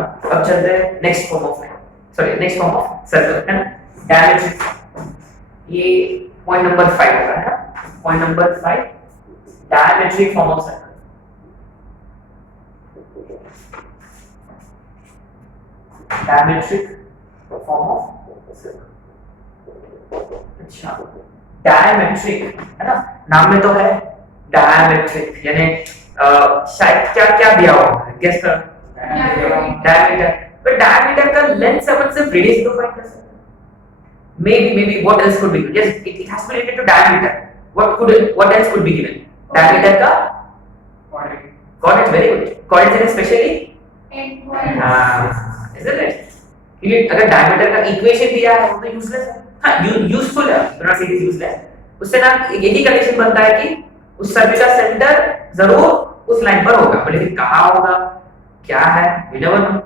अब चलते हैं next form of next form of circle है ना, डायमेट्रिक। ये पॉइंट नंबर 5 होगा है ना, point number 5 diametric form of circle. Diametric form of circle. अच्छा, डायमेट्रिक है ना, नाम में तो है डायमेट्रिक, यानी शायद क्या क्या दिया होगा, गेस कर। डायमीटर, but diameter का लेंथ से अपन सिर्फ रेडियस को फाइंड कर सकते हैं। maybe what else could be given? Yes, it has to be related to diameter. What else could be given? Diameter का coordinate, very good. Coordinate especially isn't it? क्योंकि अगर डायमीटर का इक्वेशन दिया है वो तो यूजलेस है, हाँ यूजफुल है, do not say it is useless। उससे ना एक ही कंडीशन बनता है कि उस सर्कल का सेंटर जरूर उस लाइन पर होगा, लेकिन कहाँ होगा क्या है we never know।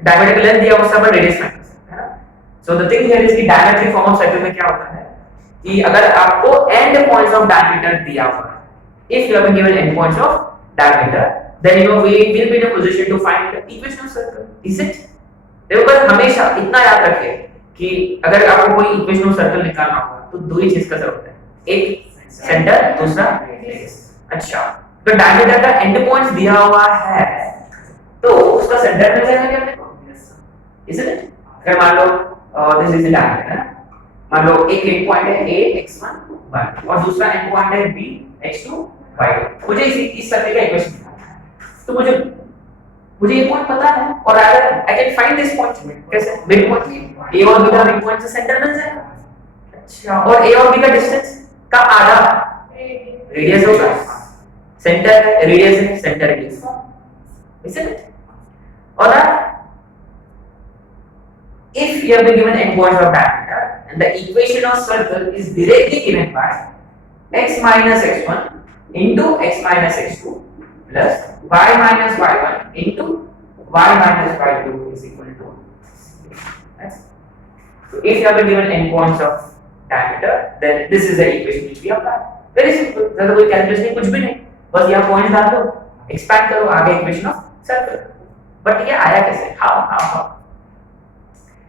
डायमीटर का लेंथ दिया उससे अपन रेडियस फाइंड कर सकते हैं ना। So the thing here is कि डायमेट्रिक फॉर्म ऑफ सर्कल में क्या होता है कि अगर आपको एंड पॉइंट्स ऑफ डायमीटर दिया हुआ है, if you have been given end points of diameter, then you we will be in a position to find the equation of circle, is it? देखो बस हमेशा इतना याद रखिए कि अगर आपको कोई इक्वेशन ऑफ सर्कल निकालना होगा तो दो ही चीज का जरूरत है, एक सेंटर, दूसरा रेडियस। अच्छा, तो डायमीटर का एंड पॉइंट्स दिया हुआ है तो उसका सेंटर मिल जाएगा क्या अपने को? Isn't it? अगर मान लो दिस इज द डायमीटर है, मान लो एक एंड पॉइंट है a x1 y और दूसरा एंड पॉइंट है b x2 y। मुझे इस सर्कल का इक्वेशन निकालना है, तो मुझे ये पॉइंट पता है और अगर I can find this point, कैसे? मिड पॉइंट a और b का मिड पॉइंट से सेंटर मिल जाएगा। अच्छा, और a और b का डिस्टेंस का आधा रेडियस होगा, सेंटर है, रेडियस है, centre radius, isn't it? Or if you have been given endpoints of diameter and the equation of circle is directly given by x minus x1 into x minus x2 plus y minus y1 into y minus y2 is equal to x. So if you have been given endpoints of diameter, then this is the equation which we apply. Very simple, ज़्यादा कोई calculation कुछ भी नहीं, बस यहाँ points डाल दो, expand करो, आगे इक्वेशन ऑफ सर्कल। बट ये आया कैसे? how?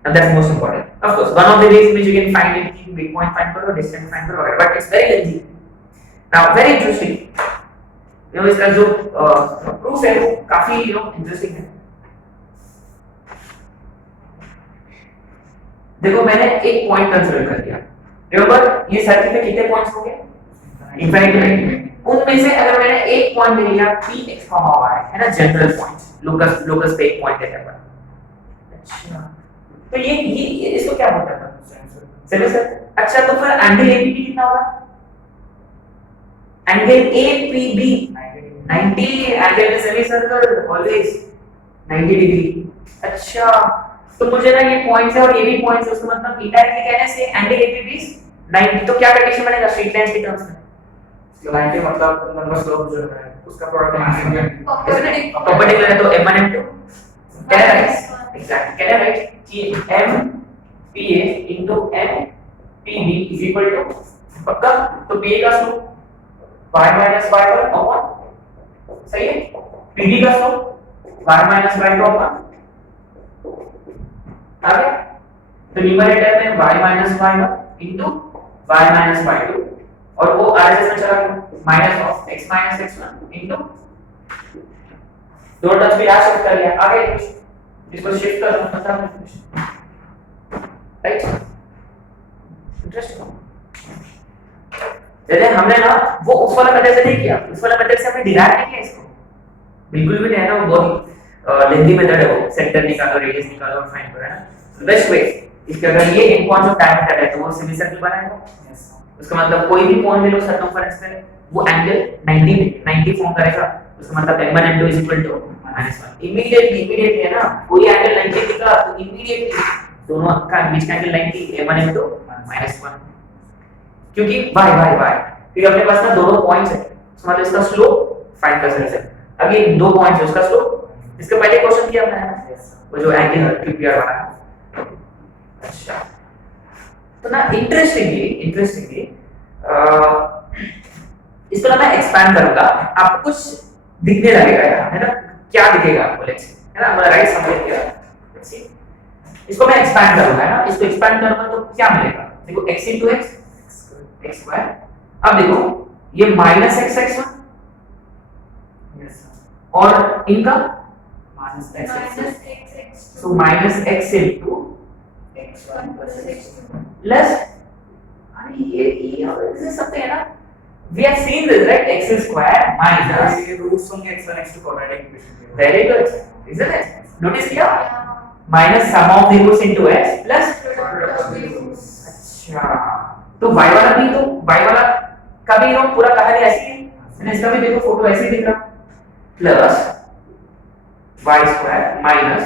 And that's most important. Of course, one of the ways in which you can find it, कि big point find करो, distance find करो, but it's very lengthy. Now, very interesting. इसका जो proof है वो काफी interesting है। देखो मैंने एक पॉइंट कंसीडर कर लिया। Remember ये सर्कल में कितने पॉइंट्स होंगे? इनफाइनाइट। उनमें से अगर मैंने एक पॉइंट ले लिया p x, y है ना, जनरल पॉइंट, लोकस पे एक पॉइंट है। अच्छा, तो ये इसको क्या बोलता था? Semi circle. अच्छा, तो फिर एंगल एबीपी कितना होगा? Angle APB 90, angle semi circle always 90 degree. अच्छा, तो मुझे ना ये पॉइंट्स है और ये भी पॉइंट्स है, उसका मतलब इनडायरेक्टली कहने से एंगल एपीबी 90, तो क्या कंडीशन बनेगा स्ट्रेट लाइन की टर्म्स में? 90 मतलब नंबर स्लोप जो है उसका प्रोडक्ट मैक्सिमम परपेंडिकुलर है, तो m1 m2 can I right? Exactly, can I right कि MPA into MPB is equal to, पक्का? तो PA का slope y minus y1 upon, सही है? PB का slope y minus y2 upon, आ गया? तो न्यूमरेटर में y minus y1 into y minus y2 और वो RHS में चला गया minus of x minus x1 into दो टर्म्स भी याद कर लिया, आगे इसको शिफ्ट कर दो, मतलब राइट? इंटरेस्टिंग। जैसे हमने ना वो उस वाला मेथड से नहीं किया, उस वाला मेथड से हमने डिराइव नहीं किया इसको, बिल्कुल भी नहीं है ना, वो बहुत लेंथी मेथड है, वो सेंटर निकालो, रेडियस निकालो और फाइंड करो, है ना। बेस्ट वे इसके अगर ये एंड पॉइंट ऑफ डायमीटर है तो वो सेमी सर्कल बनाएगा। उसका मतलब कोई भी पॉइंट ले लो सर्कमफरेंस पे, वो एंगल 90 फॉर्म करेगा, उसका मतलब m1 m2 is equal to -1। Immediately है ना, कोई एंगल 90 दिखा तो इमीडिएटली दोनों का बीच का एंगल 90, m1 m2 -1, क्योंकि y फिर अपने पास ना दोनों पॉइंट्स है, उसका मतलब इसका स्लोप फाइंड कर सकते हैं। अब ये दो पॉइंट्स है, उसका स्लोप, इसका पहले क्वेश्चन किया हमने, वो जो एंगल क्यूबियर वाला। अच्छा, तो ना इंटरेस्टिंगली इसको ना मैं एक्सपैंड करूंगा, आपको कुछ दिखने लगेगा, है ना? क्या दिखेगा आपको? लेट्स है ना, मैं राइट समझ गया। लेट्स सी, इसको मैं एक्सपैंड करूंगा, है ना, इसको एक्सपैंड करूंगा तो क्या मिलेगा? देखो x into x x square, अब देखो ये माइनस एक्स एक्स वन और इनका minus x so minus x into x1 plus x2 plus, अरे ये this is something, है ना, we have seen this, right? x square minus, ये रूट्स होंगे x1 x2 क्वाड्रेटिक इक्वेशन के। very good, isn't it? Notice किया, yeah minus sum of the roots into x plus, product of the roots अच्छा, तो y वाला भी, तो y वाला का भी हम पूरा कहानी ऐसी है, मैंने इसका भी देखो फोटो ऐसे ही दिख रहा, plus y square minus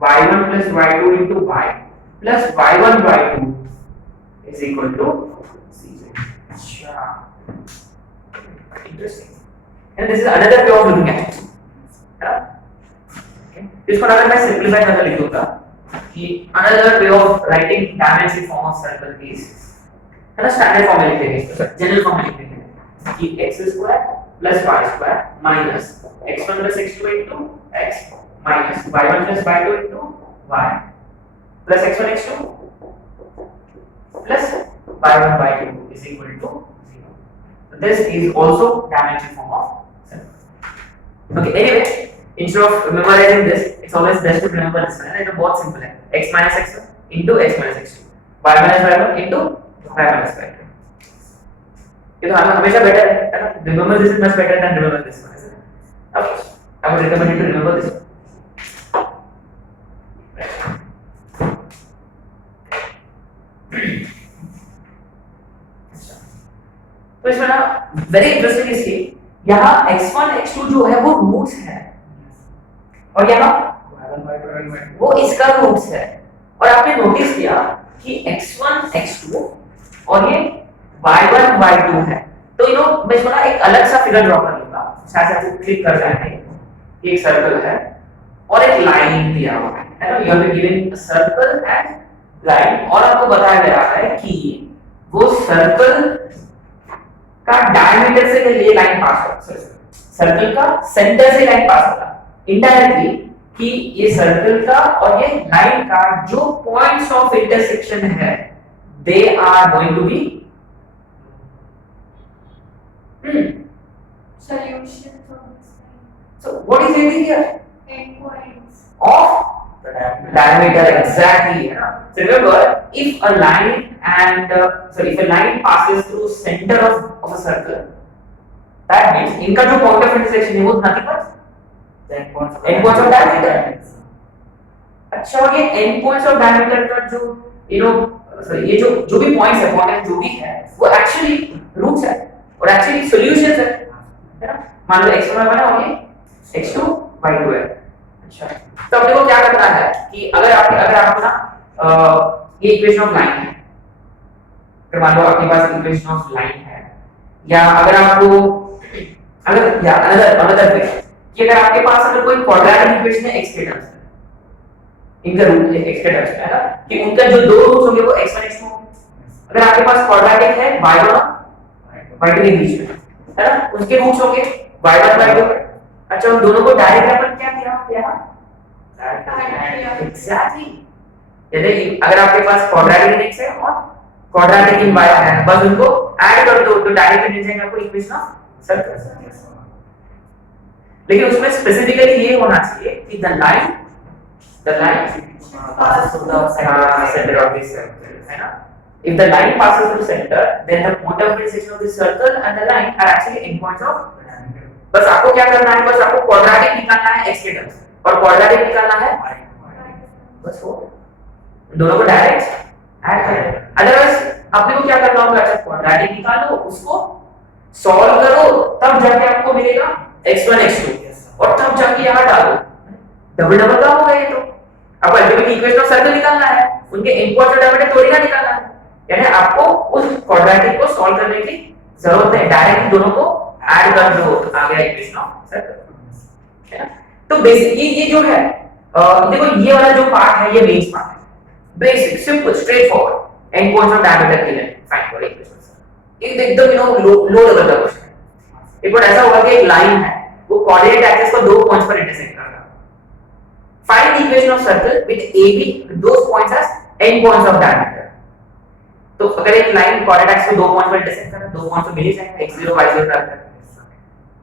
y1 plus y2 into y plus y1 y2 is equal to cz. अच्छा, interesting, and this is another way of looking at it, है ना? इसको अगर मैं सिंपलीफाई करके लिख दूंगा कि another way of writing dimension form of circle is, है ना, स्टैंडर्ड फॉर्म में लिखेंगे इसको, जनरल फॉर्म में लिखेंगे कि x square plus y square minus x1 plus x2 into x minus y1 plus y2 into y plus x1 x2 plus y1 y2 is equal to 0. So this is also dimension form of circle. Okay, anyway, instead of memorizing this, it's always best to remember this one. It's बहुत simple है, x minus x1 into x minus x2, y minus y1 into y minus y2. ये तो हमेशा better है ना? Remember this is much better than remember this one, isn't it? Of course, I would recommend you to remember this one. तो इसमें ना very interesting is कि यहाँ x1 x2 जो है वो roots है और यहाँ वो इसका रूट्स है, और आपने नोटिस किया कि x1 x2 और ये y1 y2 है, तो मैं इसको ना एक अलग सा फिगर ड्रॉ कर लूंगा, शायद आपको क्लिक कर जाएंगे। एक सर्कल है और एक लाइन दिया हुआ है ना, you have been given a circle and line, और आपको बताया गया है कि वो सर्कल का डायमीटर से ये लाइन पास होगा, सर्कल का सेंटर से लाइन पास होगा इनडायरेक्टली, कि ये सर्कल का और ये लाइन का जो पॉइंट्स ऑफ इंटरसेक्शन है they are going to be solution from this line. so what is it here Endpoints. of diameter exactly, so remember if a line and if a line passes through center of a circle, that means इनका जो point of intersection है वो nothing but endpoints of diameter। अच्छा, और ये endpoints of diameter का जो ये जो भी points है, point जो भी है वो actually roots है और actually solutions है ना, मान लो x1 y1 है और ये x2 y2 है। अच्छा, तो अपने को क्या करना है कि अगर आपको ना ये इक्वेशन ऑफ लाइन है, फिर मान लो आपके पास इक्वेशन ऑफ लाइन है, या अगर आपको अनदर वे कि अगर आपके पास अगर कोई क्वाड्रेटिक इक्वेशन है x के टर्म्स में, इनका रूट x के टर्म्स में है ना, कि उनका जो दो रूट्स होंगे वो x1 x2, अगर आपके पास क्वाड्रेटिक है y1 y2 के बीच में है ना, उसके रूट्स होंगे y1 y2। अच्छा, उन दोनों को डायरेक्ट अपन क्या किया एग्जैक्टली, यदि अगर आपके पास क्वाड्रेटिक इन x है और क्वाड्रेटिक इन y है, बस उनको ऐड कर दो तो डायरेक्ट मिल जाएगा आपको इक्वेशन ऑफ सर्कल। लेकिन उसमें स्पेसिफिकली ये होना चाहिए कि the line Passes through the center of this circle, है ना, if the line passes through center then the point of intersection of the circle and the line are actually endpoints of diameter। बस आपको क्या करना है, बस आपको quadratic निकालना है x के टर्म्स और क्वाड्रेटिक निकालना है बस वो दोनों को डायरेक्ट ऐड करें। अदरवाइज आपने को क्या करना होगा, अच्छा क्वाड्रेटिक निकालो, उसको सॉल्व करो, तब जाके आपको मिलेगा x1 x2 और तब जाके यहाँ डालो, डबल डबल का होगा ये। तो अब अल्टीमेट इक्वेशन ऑफ सर्कल निकालना है, उनके एंडपॉइंट्स और डायमीटर थोड़ी ना निकालना है, यानी आपको उस क्वाड्रेटिक को सॉल्व करने की जरूरत है, डायरेक्ट दोनों को ऐड कर दो तो आ गया इक्वेशन ऑफ सर्कल, है ना। तो बेसिक ये जो है देखो ये वाला जो पार्ट है ये बेस पार्ट है, basic simple straight forward endpoints of diameter के लिए फाइंड करो इक्वेशन। ये एकदम लो लेवल का क्वेश्चन है। एक बार ऐसा होगा कि एक लाइन है वो कोऑर्डिनेट एक्सिस को दो पॉइंट्स पर इंटरसेक्ट कर रहा है, the equation of circle with AB, with those points as end points of diameter. तो अगर एक लाइन कोऑर्डिनेट एक्सिस को दो पॉइंट्स पर इंटरसेक्ट करे, दो पॉइंट्स पे मिल जाएंगे x0 y0 रखकर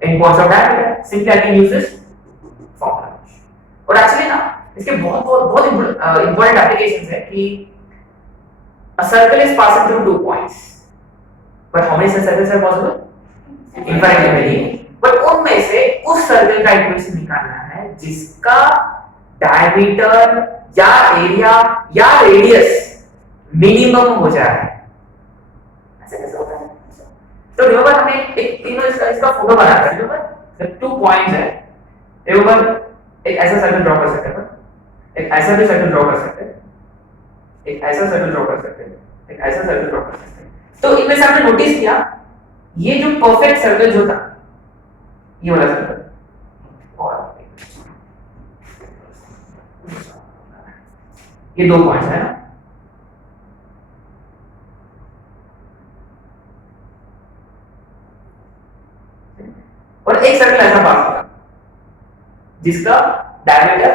end points of diameter. Simply I can use this formula. और एक्चुअली ना इसके बहुत important applications है कि a circle is passing through 2 points, but how many such circles are possible? Infinitely many. But उनमें से उस सर्कल का इक्वेशन निकालना है जिसका डायमीटर या एरिया या रेडियस मिनिमम हो जाए। ऐसे कैसे होता है? तो रिमेंबर हमने एक इसका फोटो बनाया था, रिमेंबर 2 पॉइंट्स है, रिमेंबर एक ऐसा सर्कल ड्रॉ कर सकते हैं, एक ऐसा भी सर्कल ड्रॉ कर सकते हैं, एक ऐसा सर्कल ड्रॉ कर सकते हैं, एक ऐसा सर्कल ड्रॉ कर सकते हैं। तो इनमें से आपने नोटिस किया ये जो परफेक्ट सर्कल जो था ये वाला सर्कल और ये 2 पॉइंट्स है ना, और एक सर्कल ऐसा पास होगा जिसका डायमीटर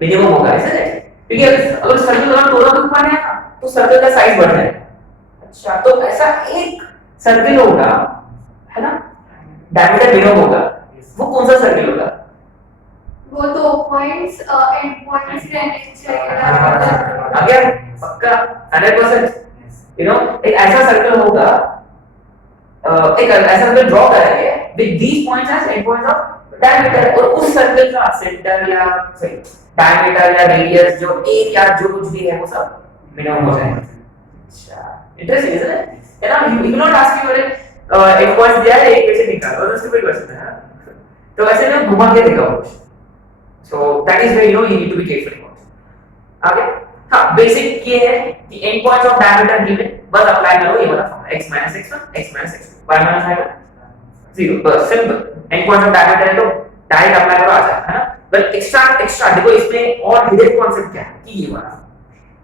मिनिमम होगा, ऐसे है क्योंकि अगर सर्कल अगर दोनों के ऊपर है ना तो सर्कल का साइज बढ़ जाएगा। अच्छा, तो ऐसा एक सर्कल होगा है ना, डायमीटर मिनिमम होगा, वो कौन सा सर्कल होगा? वो 2 पॉइंट्स एंड पॉइंट्स रहने चाहिए। आ गया पक्का 100%। यू नो एक ऐसा सर्कल होगा, एक ऐसा सर्कल ड्रॉ करेंगे with these points as end points of diameter, और उस सर्कल का सेंटर या सॉरी डायमीटर या रेडियस जो एरिया जो कुछ भी है वो सब मिनिमम हो जाएगा। अच्छा, इंटरेस्टिंग इज इट? है ना, यू नॉट आस्क यू एक पॉइंट दिया है, एक कैसे निकालो, और उसके फिर क्वेश्चन है, तो ऐसे में घुमा के दिखाओ। So that is where you know you need to be careful about. Okay, हां, बेसिक ये है कि end points of diameter given, बस अप्लाई करो ये वाला formula x - x1 x - x2 y - आएगा 0, बस simple. And points of diameter है तो डायरेक्ट अप्लाई करो आ जाएगा, है ना। बट एक्स्ट्रा देखो इसमें और हिडन कांसेप्ट क्या है कि ये वाला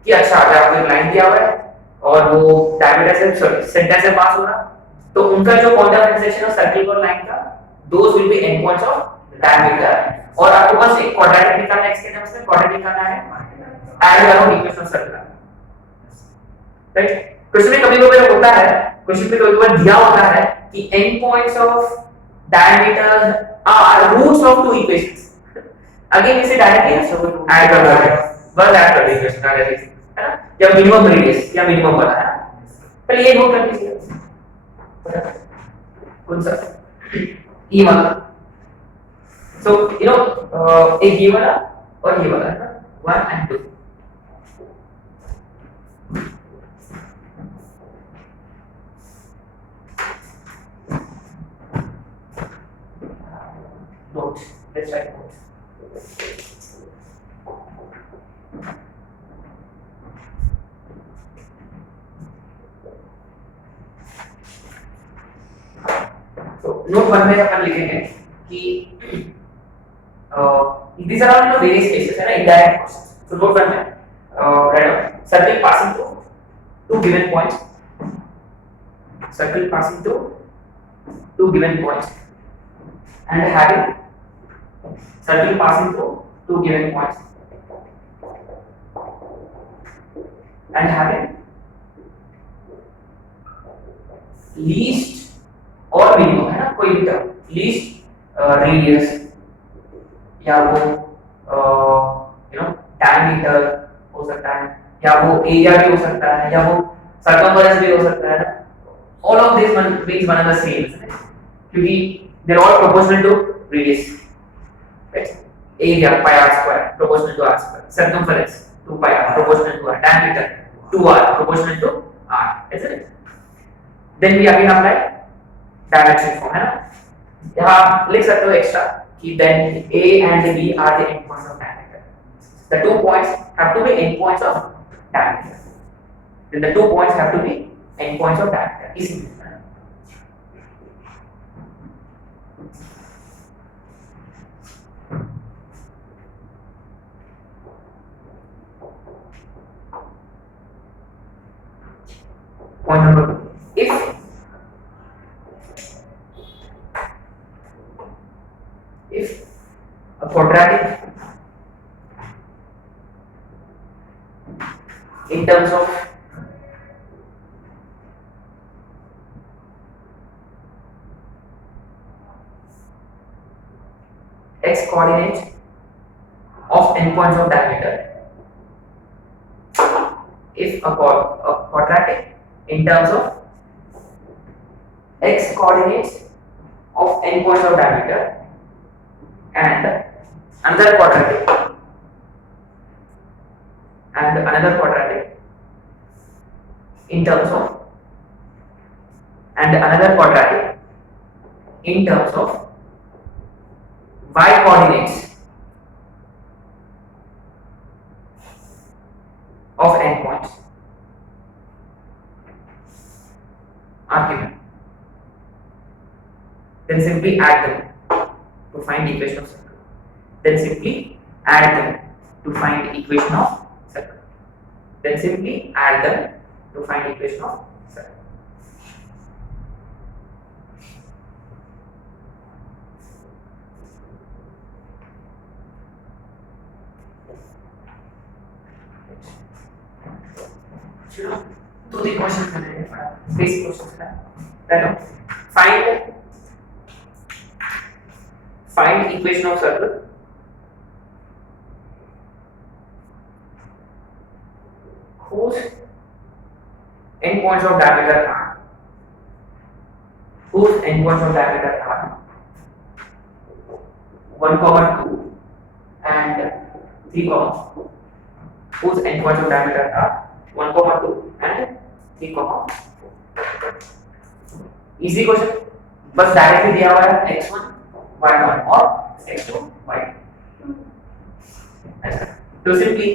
कि अच्छा अगर आपको एक लाइन दिया हुआ है और वो डायमीटर से सॉरी सेंटर से पास हो रहा, तो उनका जो point of intersection of circle और लाइन का those will be end points of diameter, और आपको बस एक क्वाड्रेटिक निकालना है, इसके टर्म्स में क्वाड्रेटिक निकालना है, ऐड करो equation of circle, right. Question में कभी-कभी होता है, क्वेश्चन में कभी-कभी दिया होता है कि end points of diameter are roots of 2 equations. Again इसे डायरेक्टली ऐड कर रहा है, बस ऐड कर दीजिए इक्वेशन डायरेक्टली, है ना, या मिनिमम रेडियस या मिनिमम वाला है, पहले ये नोट कर लीजिए कौन सा ये वाला। सो यू नो एक ये वाला और ये वाला है ना, 1 and 2। Note, let's write note. So note 1 में अपन लिखेंगे कि these are all various cases है ना, indirect process. So note 1 में write down circle passing through 2 given points, circle passing through 2 given points and having circle passing through 2 given points and having least और minimum है ना, कोई भी term least radius या वो यू नो डायमीटर हो सकता है, या वो एरिया भी हो सकता है, या वो सर्कमफरेंस भी हो सकता है। All of this means one and the same, क्योंकि they are all proportional to radius, right. Area pi r square proportional to r square, circumference 2 pi r proportional to r, diameter 2r proportional to r, isn't it? Then we again apply dimension form, है ना। यहाँ लिख सकते हो extra कि then A and B are the endpoints of diameter. The 2 points have to be endpoints of diameter. Then the 2 points have to be endpoints of diameter. Easy. Point number 2. If a quadratic in terms of x coordinate of endpoints of diameter if a quadratic in terms of x coordinates of endpoints of diameter and another quadratic in terms of y coordinates of endpoints are given. Then simply add them to find equation of circle. Then simply add them to find equation of circle. Then simply add them to find equation of circle. तो the question करेंगे basic question है चलो find equation of circle whose endpoints of diameter are 1, 2 and 3, whose endpoints of diameter are 1, 2 and 3, 4. Easy question. बस directly दिया हुआ है x1 y1 और x2 y2. ऐसा. तो simply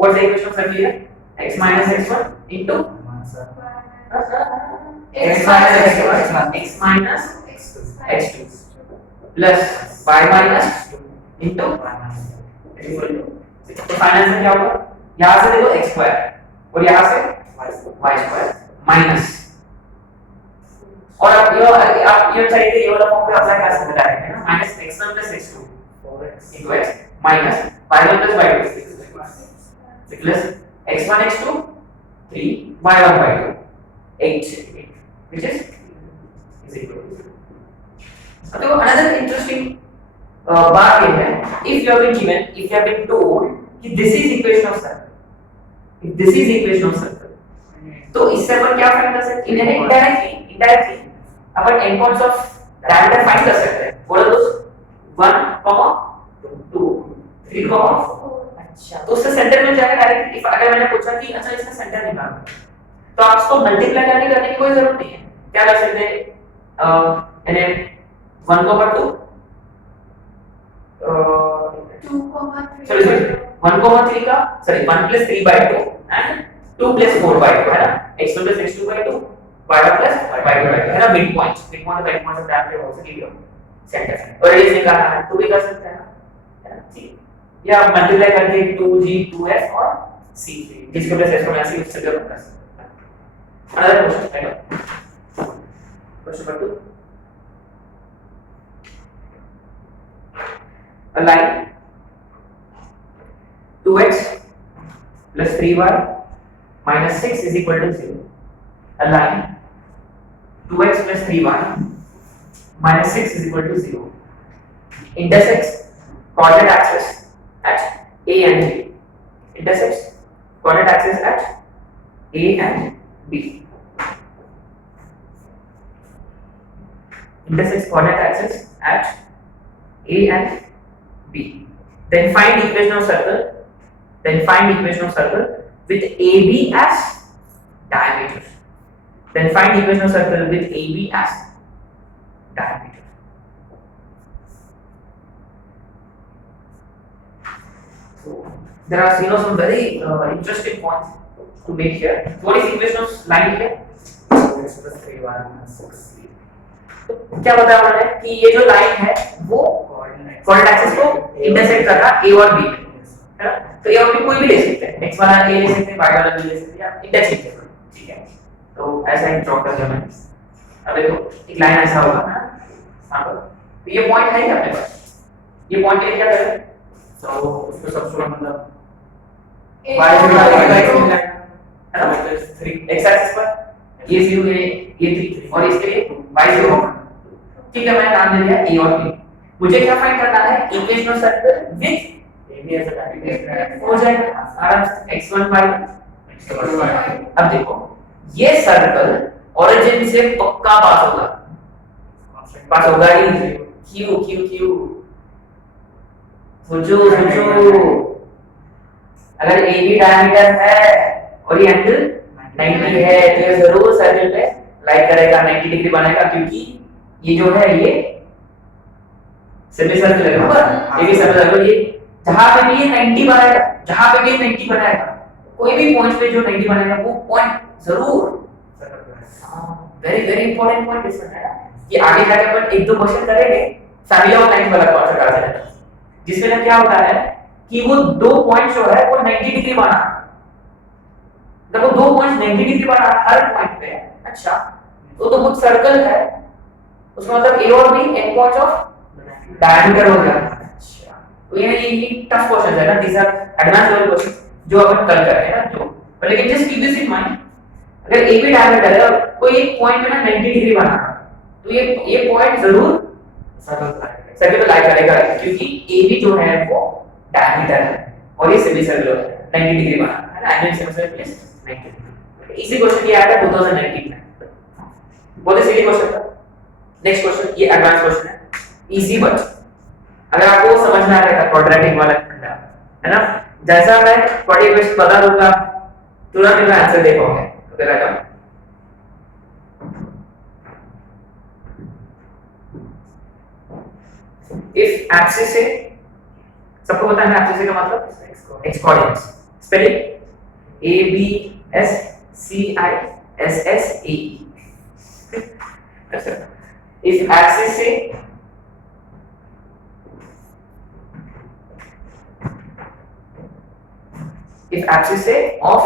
what's the equation of circle here? X minus x1 into x minus x2 plus y minus into तो final में क्या होगा? यहाँ से देखो x स्क्वायर और यहाँ से y स्क्वायर माइनस और आप ये चाहिए ये वाला फॉर्म पे अप्लाई कर सकते हैं ना minus x1 plus x2 4x into x minus y1 plus y2 plus x1 x2 3 y1 y2 8 which is equal to. So another interesting बात ये है if you have been told कि this is equation of circle, तो इससे अपन क्या find कर सकते हैं? Indirectly upon endpoints of diameter find कर सकते हैं. बोलो दोस्त 1, 2, 3, 4. अच्छा तो उससे सेंटर में जाके डायरेक्टली अगर मैंने पूछा कि अच्छा इसका सेंटर निकालो तो आप उसको मल्टीप्लाई करने की कोई जरूरत नहीं है. क्या कर सकते हैं? यानी 1, 2 sorry 1, 3 का 1 plus 3 by 2 and 2 plus 4 by 2 है ना x1 plus x2 by 2 y1 plus y2 by 2 है ना मिड पॉइंट ऑफ डायमीटर हो सके सेंटर और रेडियस निकालना है तो भी कर सकते हैं ना या मल्टीप्लाई करके 2g 2f और c जिसके प्लस s को मैं ऐसे उससे कर सकते हैं. Another question number 2 a line 2x plus 3y minus 6 is equal to 0. A line 2x plus 3y minus 6 is equal to 0. Intersects coordinate axis at A and B. Intersects coordinate axis at A and B. Intersects coordinate axis at A and B. Then find equation of circle. With AB as diameter. Then find equation of circle with AB as diameter. So there are some very interesting points to make here. What is equation of line here? x plus 3y minus 6. क्या बताया उन्होंने कि ये जो line है वो coordinate axis को intersect कर रहा है a और b में, है ना? तो ये और b कोई भी ले सकते हैं, x वाला a ले सकते हैं, y वाला b ले सकते हैं, या इंटरसेक्ट कर, ठीक है? तो ऐसा ही ड्रॉ कर दिया मैंने. अब देखो एक लाइन ऐसा होगा ना, तो ये पॉइंट है क्या अपने पास? ये पॉइंट के लिए क्या करें? तो उसको सबसे मतलब Y zero है ना थ्री x एक्सिस पर ये 0 ये 3 और इसके लिए y 0 ठीक है मैंने नाम दे दिया a और b मुझे क्या फाइंड करना है equation of circle with AB ऐसा डायरेक्ट हो जाएगा आराम से x1 y अब देखो ये सर्कल ओरिजिन से पक्का पास होगा ही क्यू क्यू क्यू सोचो अगर AB डायमीटर है और ये एंगल 90 है तो ये जरूर सर्कल पे लाइक करेगा 90 डिग्री बनाएगा क्योंकि ये जो है ये सेमी सर्कल है ऊपर ये भी सेमी सर्कल ये जहां पे भी ये 90 बनाएगा जहां पे भी ये 90 बनाएगा कोई भी पॉइंट पे जो 90 बनाएगा वो पॉइंट जरूर वेरी वेरी इंपॉर्टेंट पॉइंट इसमें है कि आगे जाके अपन एक दो क्वेश्चन करेंगे फैमिली ऑफ लाइन वाला कॉन्सेप्ट आ जाएगा जिसमें ना क्या होता है कि वो दो पॉइंट जो है वो 90 डिग्री बना देखो दो पॉइंट्स 90 डिग्री बना हर पॉइंट पे अच्छा तो कुछ सर्कल है उसका मतलब ए और B end points of diameter हो गया अच्छा तो ये टफ क्वेश्चन है ना these are advance level question जो अपन कल कर रहे हैं ना जो लेकिन just keep this in mind अगर ए बी डायमीटर है और कोई एक पॉइंट पे ना 90 डिग्री बना तो ये पॉइंट जरूर सर्कल पे लाइक करेगा क्योंकि ए बी जो है वो डायमीटर है और ये सेमी सर्कल है 90 डिग्री बना है ना angle semi circle plus 90 easy question ये आया था 2019 में बहुत ही सिली क्वेश्चन था नेक्स्ट क्वेश्चन ये एडवांस क्वेश्चन है इजी बट अगर आपको समझ में आ रहा है क्वाड्रेटिक वाला खंडा है ना जैसा मैं क्वाड्रेटिक क्वेश्चन बता दूंगा तुरंत मेरा आंसर दे पाओगे तो बेटा इफ एक्सिस से सबको पता है ना एक्सिस का मतलब x coordinates spelling A B S C I S S A E अच्छा इस एक्सिस से if axis say of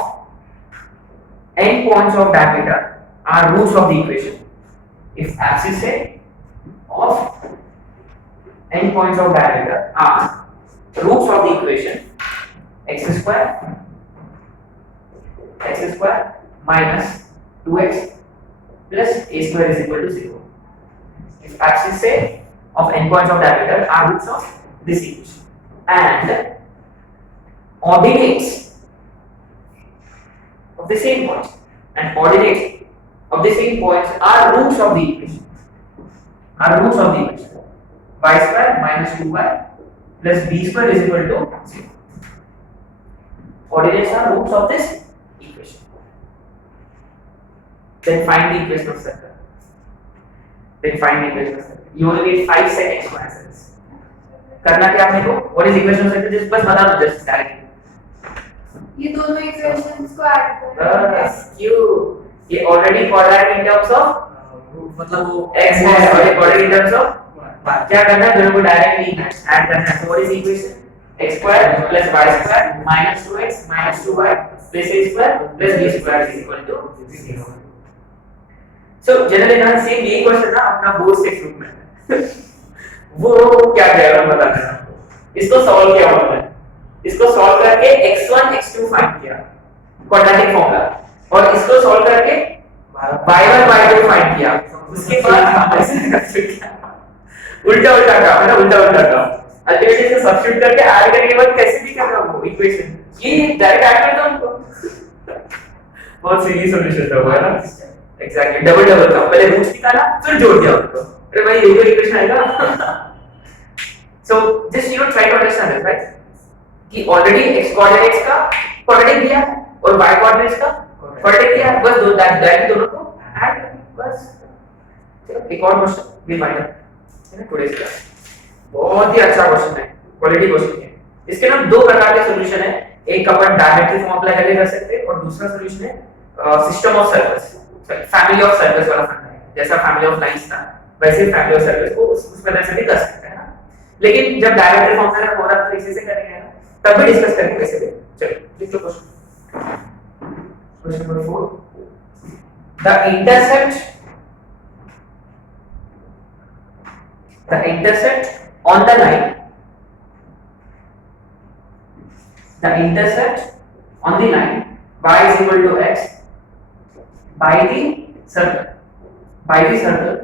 n points of diameter are roots of the equation if axis say of n points of diameter are roots of the equation x square minus 2x plus a square is equal to 0 if axis say of n points of diameter are roots of this equation and ordinates of the same points and coordinates of the same points are roots of the equation y square minus 2y plus b square is equal to 0 coordinates are roots of this equation then find the equation of circle you only need 5 seconds to answer this करना क्या आपने को what is equation of circle just बस बता दो just directly ये दोनों equations को ऐड करो बस क्यों ये already quadratic in terms of मतलब वो x है और ये क्वाड्रेटिक इन टर्म्स ऑफ क्या करना है दोनों को डायरेक्टली ऐड करना है what is equation x square plus y square minus 2x minus 2y plus a square plus b square is equal to 0 so generally ना सेम यही क्वेश्चन ना अपना बोर्ड टेक्स्ट बुक में वो क्या कह रहा है बताते हैं आपको इसको सॉल्व किया हमने इसको सॉल्व करके x1 x2 फाइंड किया क्वाड्रेटिक फॉर्मूला और इसको सॉल्व करके y1 y2 फाइंड किया उसके बाद उल्टा काम है ना उल्टा काम अल्टीमेटली इसको सब्स्टिट्यूट करके ऐड करने के बाद कैसे भी करना वो इक्वेशन ये डायरेक्ट ऐड कर दो उनको बहुत सिली सॉल्यूशन था वो है ना एग्जैक्टली डबल का पहले रूट्स निकाला फिर जोड़ दिया उनको अरे भाई ये तो इक्वेशन आएगा so just you try to understand this right कि ऑलरेडी x कोऑर्डिनेट्स का कोऑर्डिनेट दिया है और y कोऑर्डिनेट्स का कोऑर्डिनेट दिया है बस दो दैट दोनों को ऐड बस चलो एक और क्वेश्चन वी फाइंड है ना टुडेस क्लास बहुत ही अच्छा क्वेश्चन है क्वालिटी क्वेश्चन है इसके ना दो प्रकार के सॉल्यूशन है एक अपन डायमेट्रिक फॉर्म अप्लाई करके कर सकते हैं और दूसरा सॉल्यूशन है system of circles family of circles वाला फंडा है जैसा फैमिली ऑफ लाइंस था वैसे फैमिली ऑफ सर्कल्स को उस तरह से भी कर सकते हैं ना लेकिन जब डायमेट्रिक फॉर्म से हो रहा है तो इसी से करेंगे ना तब भी डिस्कस करेंगे वैसे भी चलो लिख लो question number 4 the intercept on the line on the line y is equal to x by the circle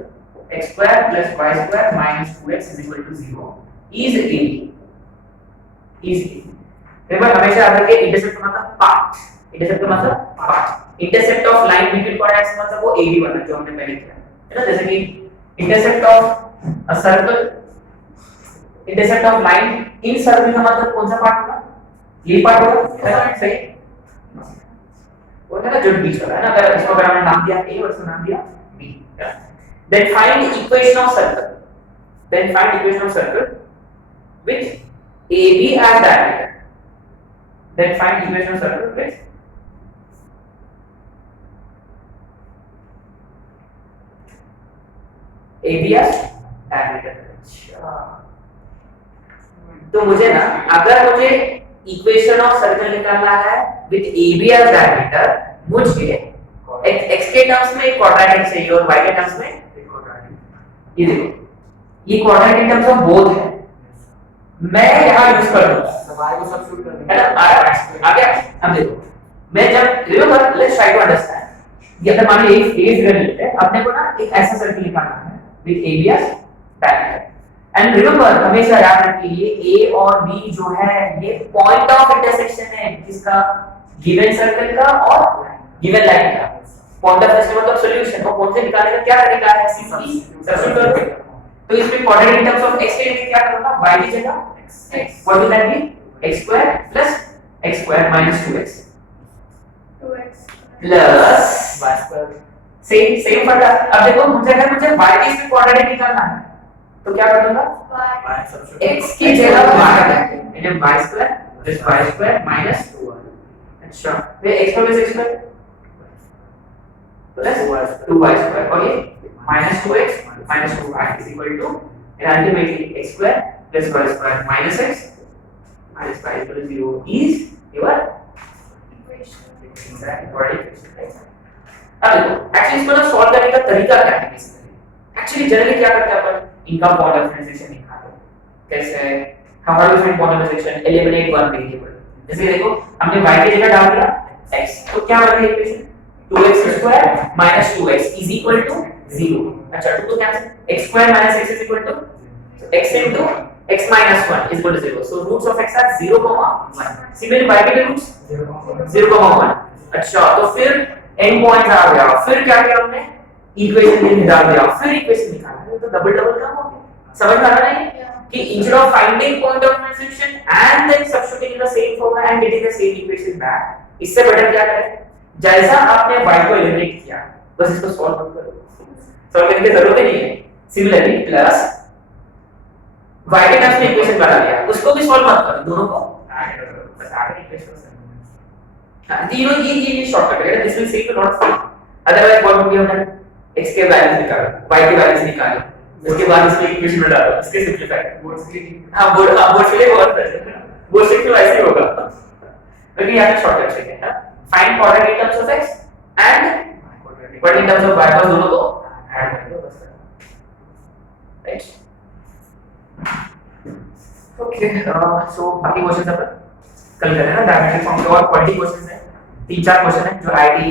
x square plus y square minus 2x is equal to 0 is AB. देखो हमेशा याद रखिए intercept का मतलब part, intercept का मतलब part, intercept of line between coordinates मतलब वो AB बना जो हमने पहले किया है ना, जैसे कि intercept of a circle, intercept of line in circle का मतलब कौन सा पार्ट होगा, ये पार्ट होगा, सही वो है ना जो बीच वाला है ना, अगर इसको अगर हमने नाम दिया A और इसको नाम दिया B, then find equation of circle, then find equation of circle with AB as diameter, then find equation of circle with AB as diameter. तो मुझे ना अगर मुझे इक्वेशन ऑफ सर्कल निकालना है विद AB as diameter, मुझे x के terms में एक क्वाड्रेटिक चाहिए और y के टर्म्स में एक क्वाड्रेटिक। ये देखो ये क्वाड्रेटिक टर्म्स ऑफ बोथ है, मैं यहां यूज कर दूंगा y को सब्स्टिट्यूट करने है ना, आ गया। अब देखो मैं जब remember let's try to understand, ये अगर मान लीजिए एक फिगर लेते हैं, अपने को ना एक ऐसा सर्कल निकालना है with AB as diameter and remember हमेशा याद रखिए ये A और B जो है ये पॉइंट ऑफ इंटरसेक्शन है किसका, गिवन सर्कल का और गिवन लाइन का। पॉइंट ऑफ इंटरसेक्शन मतलब सॉल्यूशन, और कौन से निकालने का क्या तरीका है, सिंपली सब्स्टिट्यूट करो। तो इसमें quadratic in terms of x के लिए क्या करूंगा, y की जगह x, what will that be, x square plus x square minus 2x 2x plus y square same फंडा। अब देखो मुझे अगर मुझे y के इसमें क्वाड्रेटिक निकालना है तो क्या कर दूंगा, y सब्स्टिट्यूट x की जगह y यानी y square plus y square minus 2y। अच्छा फिर x पर x square plus 2y square और ये minus 2x minus 2y is equal to ultimately x square plus y square minus x minus y equal to 0 is your equation. अब देखो actually इसको ना solve करने का तरीका क्या है, एक्चुअली जनरली क्या करते हैं अपन, इनका पॉइंट ऑफ इंटरसेक्शन निकालो। कैसे, how do find point of intersection, eliminate one variable. जैसे देखो हमने y की जगह डाल दिया x, तो क्या बन गया equation 2x² - 2x is equal to 0। अच्छा 2 तो cancel, x² - x is equal to x into x minus 1 is equal to 0. So roots of x are 0, 1. Similarly y के लिए roots 0, 1. अच्छा तो फिर एंड पॉइंट आ गया, फिर क्या किया हमने, इक्वेशन में डाल दिया, फिर इक्वेशन निकाला, तो डबल डबल काम हो गया। समझ में आ रहा है कि instead of finding point of intersection and then substituting in the same formula and getting the same equation back, इससे बेटर क्या करें, जैसा आपने y को एलिमिनेट किया बस इसको सॉल्व मत करो, सॉल्व करने की जरूरत ही नहीं है। सिमिलरली प्लस y के टर्म्स में इक्वेशन बना लिया, उसको भी सॉल्व मत करो, दोनों को ऐड करो, बस आगे इक्वेशन से you know ये शॉर्टकट है, this will save a lot of time. Otherwise what would be हमने x के वैल्यूज निकालो, y के वैल्यूज निकालो, उसके बाद इसमें इक्वेशन में डालो, इसके सिंपलीफाई बोर्ड्स के लिए, हां बोर्ड्स के लिए बहुत है, बोर्ड्स के लिए ऐसे ही होगा, लेकिन यहां पे शॉर्टकट चाहिए है। Find quadratic in terms of x and quadratic in terms of y, बस दोनों को ऐड कर दो बस, राइट। ओके सो बाकी क्वेश्चंस अपन कल करें ना, डायमेट्रिक फॉर्म के और क्वांटिटी क्वेश्चंस हैं, 3-4 क्वेश्चन है जो आईटी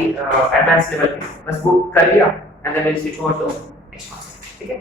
एडवांस लेवल के, बस वो कर लिया and then will switch over to next, ठीक है।